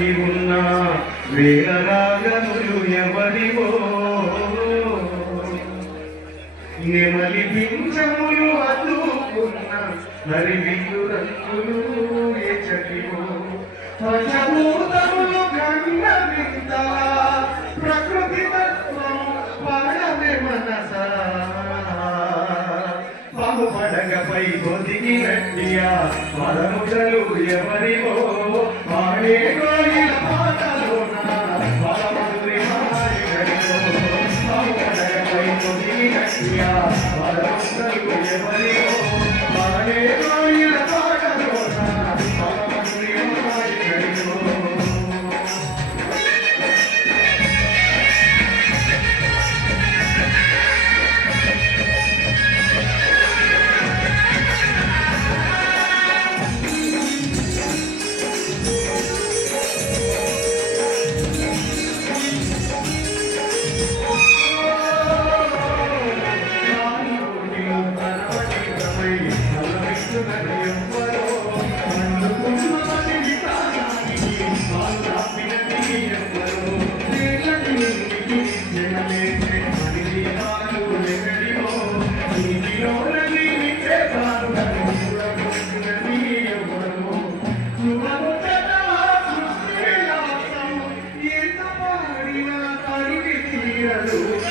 కలిగి వేల రాగములు ఎవరివో. నెమలి పింఛములు అద్దుకున్న నరివిల్లు రంగులు ఎచటివో పంచభూతములు కన్న వింత ప్రకృతి తత్వం పాడవే మనసా. బాహుపడగపై ఒదిగి నట్టియా పదముదలు ఎవరివో.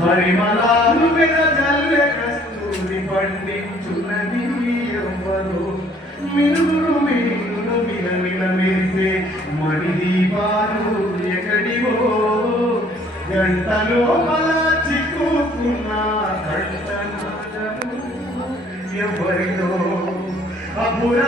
పరిమళాలు వెదజల్లె కస్తూరి పండించున్నది ఎవ్వరు మినుగురు మీనులు మిలమిల మెరిసే మణి దీపాలు ఎక్కడివో. గంటలో అలా చిక్కుకున్న గంట ఎవరిదో అపుర